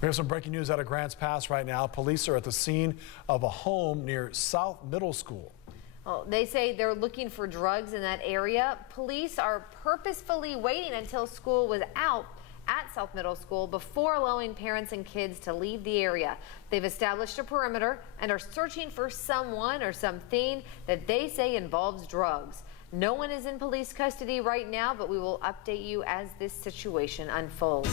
We have some breaking news out of Grants Pass right now. Police are at the scene of a home near South Middle School. Well, they say they're looking for drugs in that area. Police are purposefully waiting until school was out at South Middle School before allowing parents and kids to leave the area. They've established a perimeter and are searching for someone or something that they say involves drugs. No one is in police custody right now, but we will update you as this situation unfolds.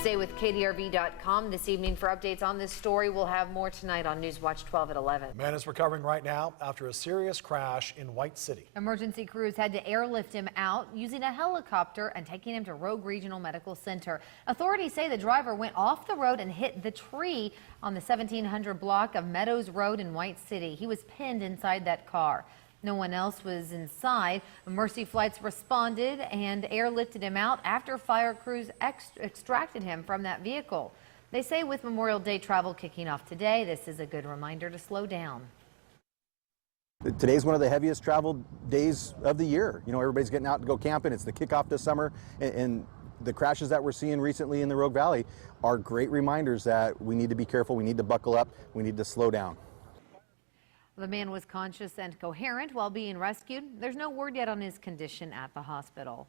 Stay with KDRV.com this evening for updates on this story. We'll have more tonight on Newswatch 12 at 11. A man is recovering right now after a serious crash in White City. Emergency crews had to airlift him out using a helicopter and taking him to Rogue Regional Medical Center. Authorities say the driver went off the road and hit the tree on the 1700 block of Meadows Road in White City. He was pinned inside that car. No one else was inside. Mercy flights responded and airlifted him out after fire crews extracted him from that vehicle. They say with Memorial Day travel kicking off today, this is a good reminder to slow down. Today's one of the heaviest travel days of the year. You know, everybody's getting out to go camping. It's the kickoff to summer, and the crashes that we're seeing recently in the Rogue Valley are great reminders that we need to be careful, we need to buckle up, we need to slow down. The man was conscious and coherent while being rescued. There's no word yet on his condition at the hospital.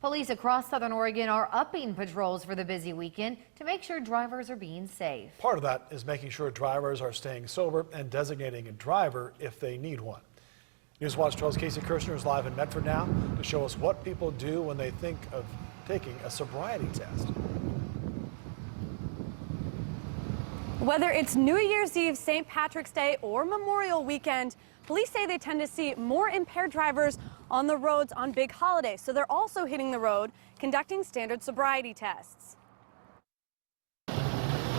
Police across Southern Oregon are upping patrols for the busy weekend to make sure drivers are being safe. Part of that is making sure drivers are staying sober and designating a driver if they need one. Newswatch 12's Casey Kirshner is live in Medford now to show us what people do when they think of taking a sobriety test. Whether it's New Year's Eve, St. Patrick's Day, or Memorial Weekend, police say they tend to see more impaired drivers on the roads on big holidays. So they're also hitting the road, conducting standard sobriety tests.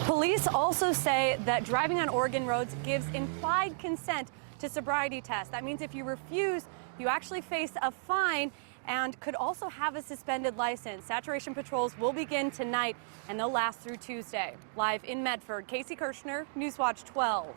Police also say that driving on Oregon roads gives implied consent to sobriety tests. That means if you refuse, you actually face a fine and could also have a suspended license. Saturation patrols will begin tonight and they'll last through Tuesday. Live in Medford, Casey Kirshner, Newswatch 12.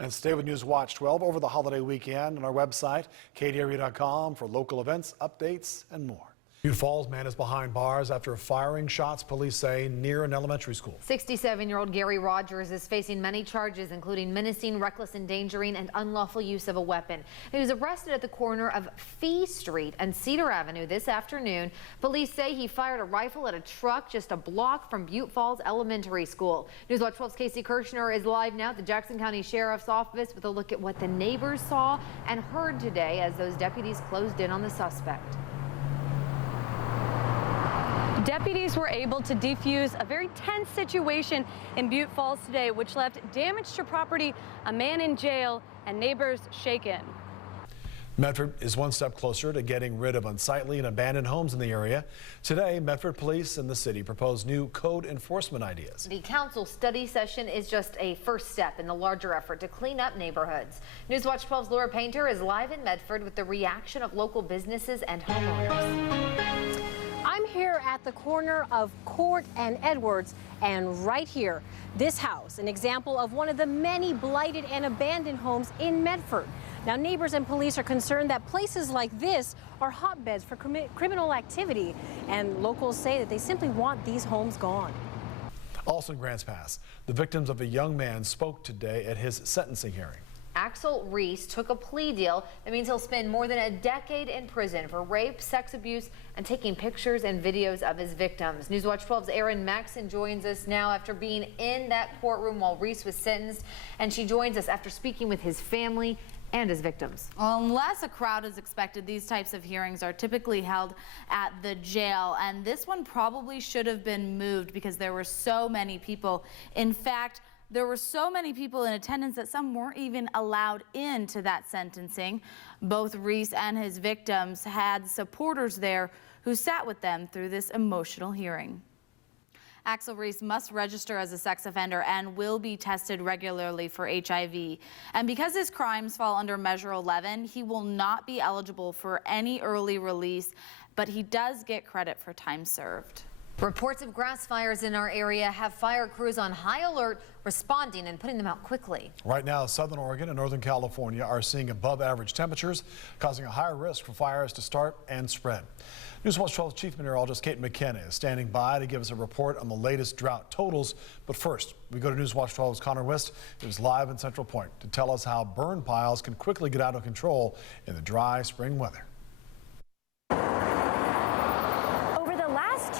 And stay with Newswatch 12 over the holiday weekend on our website, KDRV.com, for local events, updates, and more. Butte Falls man is behind bars after firing shots, police say, near an elementary school. 67-year-old Gary Rogers is facing many charges, including menacing, reckless endangering, and unlawful use of a weapon. He was arrested at the corner of Fee Street and Cedar Avenue this afternoon. Police say he fired a rifle at a truck just a block from Butte Falls Elementary School. Newswatch 12's Casey Kirshner is live now at the Jackson County Sheriff's Office with a look at what the neighbors saw and heard today as those deputies closed in on the suspect. Deputies were able to defuse a very tense situation in Butte Falls today, which left damage to property, a man in jail, and neighbors shaken. Medford is one step closer to getting rid of unsightly and abandoned homes in the area. Today, Medford Police and the city proposed new code enforcement ideas. The council study session is just a first step in the larger effort to clean up neighborhoods. Newswatch 12's Laura Painter is live in Medford with the reaction of local businesses and homeowners. I'm here at the corner of Court and Edwards, and right here, this house, an example of one of the many blighted and abandoned homes in Medford. Now, neighbors and police are concerned that places like this are hotbeds for criminal activity, and locals say that they simply want these homes gone. Also in Grants Pass, the victims of a young man spoke today at his sentencing hearing. Axel Reese took a plea deal that means he'll spend more than a decade in prison for rape, sex abuse, and taking pictures and videos of his victims. Newswatch 12's Erin Maxon joins us now after being in that courtroom while Reese was sentenced, and she joins us after speaking with his family and his victims. Well, unless a crowd is expected, these types of hearings are typically held at the jail, and this one probably should have been moved because there were so many people. In fact, there were so many people in attendance that some weren't even allowed into that sentencing. Both Reese and his victims had supporters there who sat with them through this emotional hearing. Axel Reese must register as a sex offender and will be tested regularly for HIV. And because his crimes fall under Measure 11, he will not be eligible for any early release, but he does get credit for time served. Reports of grass fires in our area have fire crews on high alert, responding and putting them out quickly. Right now, Southern Oregon and Northern California are seeing above average temperatures, causing a higher risk for fires to start and spread. Newswatch 12's Chief Meteorologist Kate McKenna is standing by to give us a report on the latest drought totals. But first, we go to Newswatch 12's Connor Wist, who's live in Central Point to tell us how burn piles can quickly get out of control in the dry spring weather.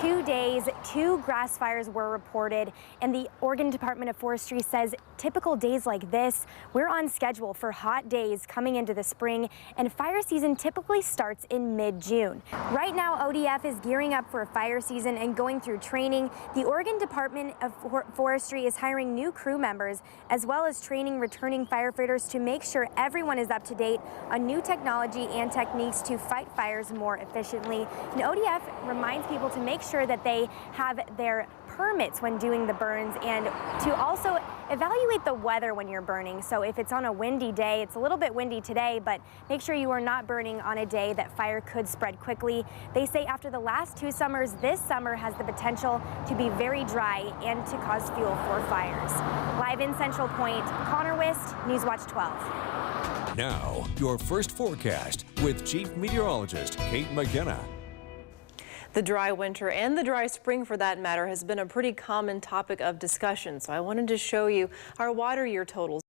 2 days, 2 grass fires were reported, and the Oregon Department of Forestry says typical days like this, we're on schedule for hot days coming into the spring, and fire season typically starts in mid-June. Right now, ODF is gearing up for a fire season and going through training. The Oregon Department of Forestry is hiring new crew members, as well as training returning firefighters to make sure everyone is up to date on new technology and techniques to fight fires more efficiently. And ODF reminds people to make sure that they have their permits when doing the burns, and to also evaluate the weather when you're burning. So if it's on a windy day, it's a little bit windy today, but make sure you are not burning on a day that fire could spread quickly. They say after the last 2 summers, this summer has the potential to be very dry and to cause fuel for fires. Live in Central Point, Connor Wist, Newswatch 12. Now, your first forecast with Chief Meteorologist Kate McKenna. The dry winter and the dry spring, for that matter, has been a pretty common topic of discussion. So I wanted to show you our water year totals.